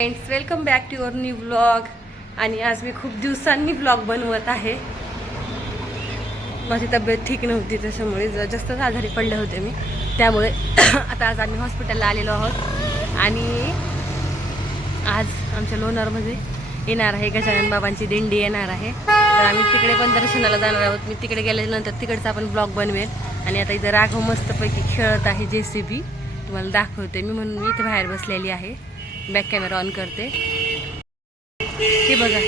Friends welcome back to your new blog आणि आज मी खूप दिवसांनी ब्लॉग बनवत आहे. माझी तब्येत ठीक नव्हती त्याच्यामुळे ज- जास्तच आजारी पडले होते मी. त्यामुळे आता आज आम्ही हॉस्पिटलला आलेलो आहोत. आणि आज आमच्या लोणारमध्ये येणार आहे गजानन बाबांची दिंडी येणार आहे. तर आम्ही तिकडे पण दर्शनाला जाणार आहोत. मी तिकडे गेल्यानंतर तिकडचा आपण ब्लॉग बनवेल. आणि आता इथं राघव मस्तपैकी खेळत आहे जे सी बी तुम्हाला दाखवते. मी म्हणून मी इथे बाहेर बसलेली आहे. बॅक कॅमेरा ऑन करते. हे बघा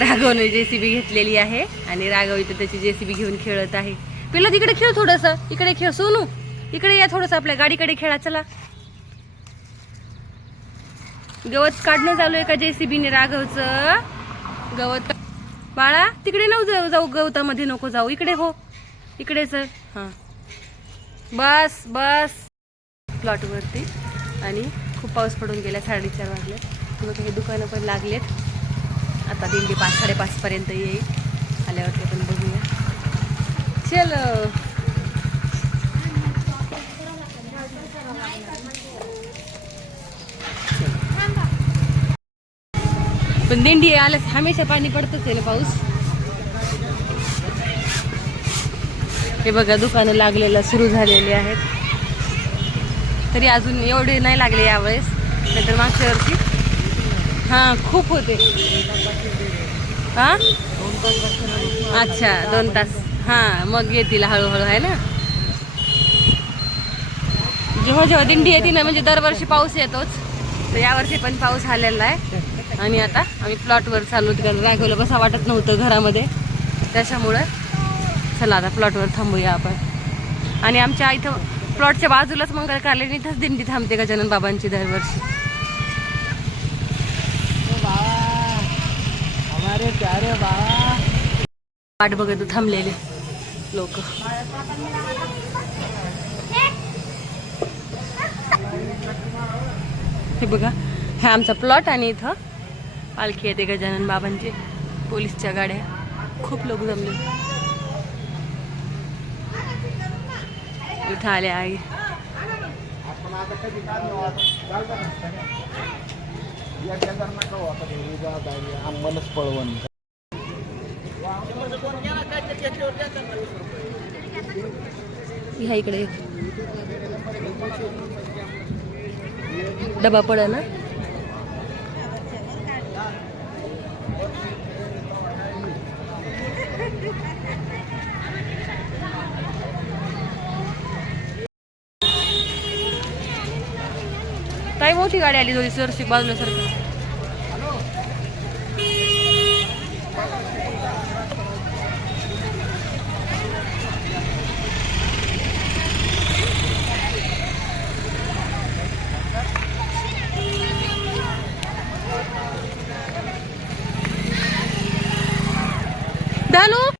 राघवने जे सी बी घेतलेली आहे आणि राघव इथं त्याची जे सी बी घेऊन खेळत आहे. पिला तिकडे खेळ थोडंसं. इकडे खेळ सोनू. इकडे या थोडंसं आपल्या गाडीकडे खेळा चला. गवत काढणं चालू आहे का जेसीबीने राघवचं? गवत बाळा तिकडे नऊ जाऊ जाऊ गवतामध्ये नको जाऊ. इकडे हो. इकडे सर. हां. बस बस. प्लॉटवरती आणि खूप पाऊस पडून गेला साडेचार वाजले. मग हे दुकानं पण लागलेत. आता दिंडी पाच साडेपाचपर्यंत येईल. आल्यावरती आपण बघूया. चल पण दिंडी आल्यास हमेशा पाणी पडतच आहे ना पाऊस? हे बघा दुकानं लागलेलं सुरू झालेली आहेत. तरी अजून एवढे नाही लागले यावेळेस. नाहीतर मागच्या वर्षी. हां खूप होते. हां? अच्छा दोन तास. हां मग येतील हळूहळू आहे ना? जेव्हा जेव्हा दिंडी येते ना म्हणजे दरवर्षी पाऊस येतोच. तर यावर्षी पण पाऊस आलेला आहे. आणि आता आम्ही प्लॉटवर चालू रागवलं बसा वाटत नव्हतं घरामध्ये. त्याच्यामुळं चला आता प्लॉटवर थांबूया आपण. आणि आमच्या इथं प्लॉटच्या बाजूलाच मंगल कार्यालय इथंच दिंडी थांबते गजानन बाबांची दरवर्षी? हमारे प्यारे बाबा. वाट बघत थांबलेले लोक. हे बघा हे आमचा प्लॉट आणि इथं पालखी येते गजानन बाबांची? पोलीसच्या गाड्या. खूप लोक जमले इथं आले आहे आपण आता कधी या केदारनाथ जाऊ आता ते उद्या जाऊया. आले आई ह्या इकडे डबा पडा ना काय मोठी गाडी आली थोडी सरशी बाजूला सर धानू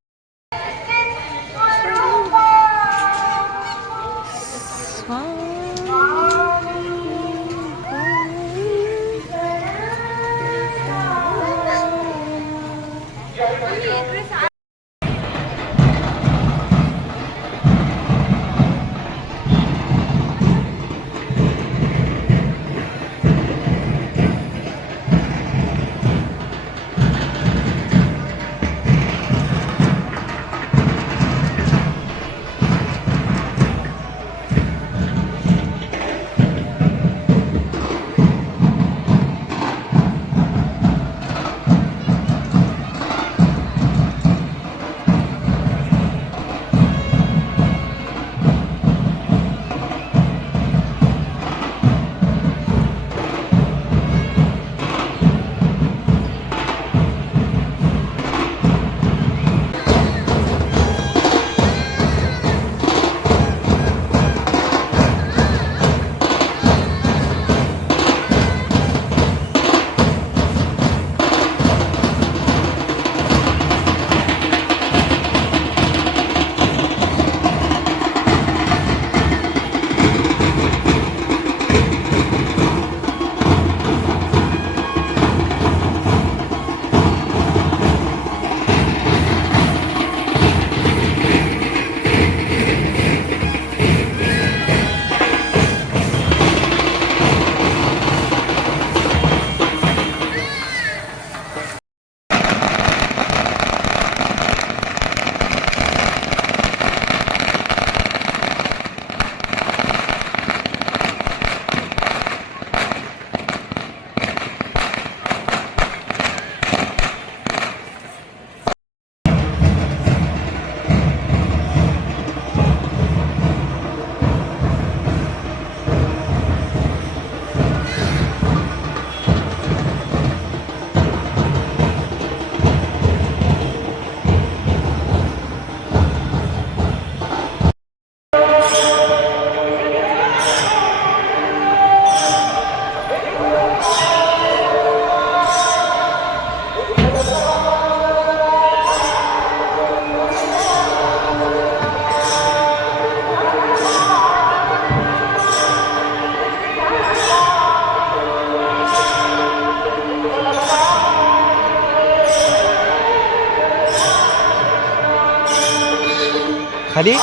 凯迪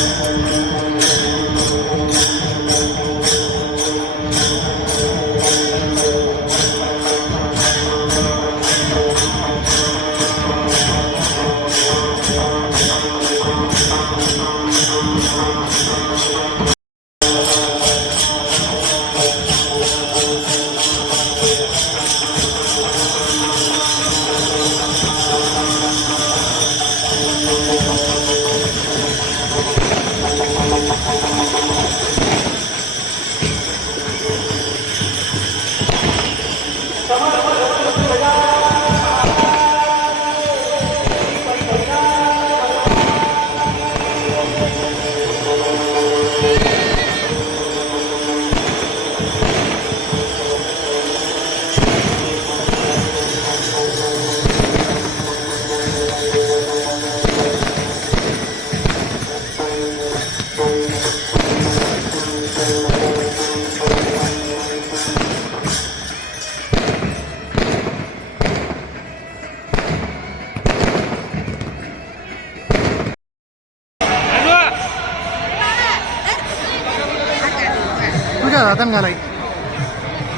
Yeah.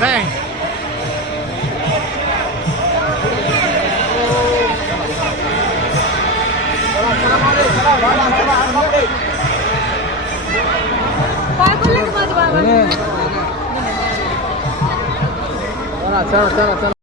काय काय बोलले का माझं बाबा चला चला चला चला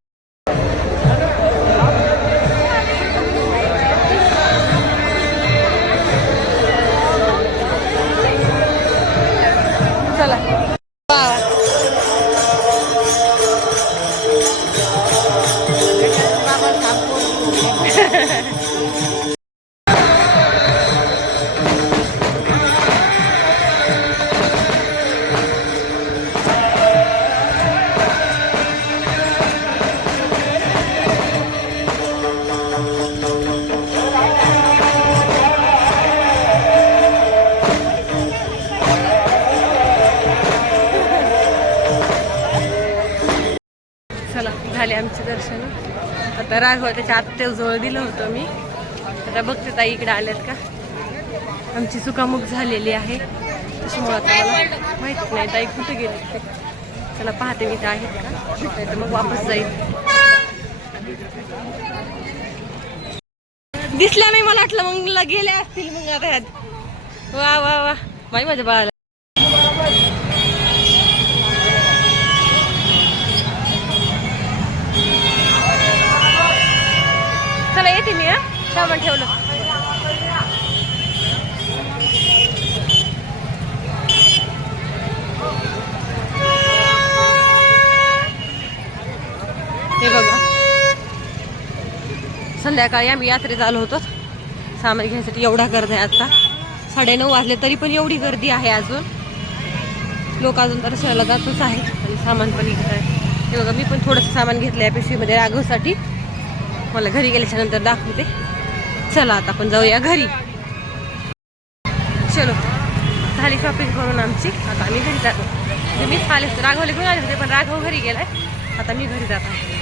चला झाले आमचे दर्शन. आता राघव त्याच्या आत्याजवळ दिलं होतं मी. आता बघते ताई इकडे आल्यात का? आमची चुकामुक झालेली आहे. त्याच्यामुळं आता मला माहीत नाही ताई कुठे गेले ते. त्याला पाहते मी ते आहेत का? नाही तर मग वापस जाईल. दिसल्या नाही मला वाटलं मग गेल्या गेले असतील मग आता वा वा वा. बाई माझ्या बाळाला सामान ठेवलं. हे बघा. संध्याकाळी आम्ही यात्रेत आलो होतो. सामान घ्यायसाठी एवढा गर्दी आहे आता. साडेनऊ वाजले तरी पण एवढी गर्दी आहे अजून. लोक अजून तर सहला जातच आहे आणि सामान पण घेत आहे. हे बघा मी पण थोडंसं सामान घेतलं आहे पिशवीमध्ये राघवसाठी. मला घरी गेल्याच्यानंतर दाखवते. चला आता आपण जाऊया घरी. चलो झाली शॉपिंग करून आमची. आता आम्ही घरी जातो. म्हणजे मीच आले राघवले घेऊन आले होते पण राघव घरी गेलाय. आता मी घरी जात आहे.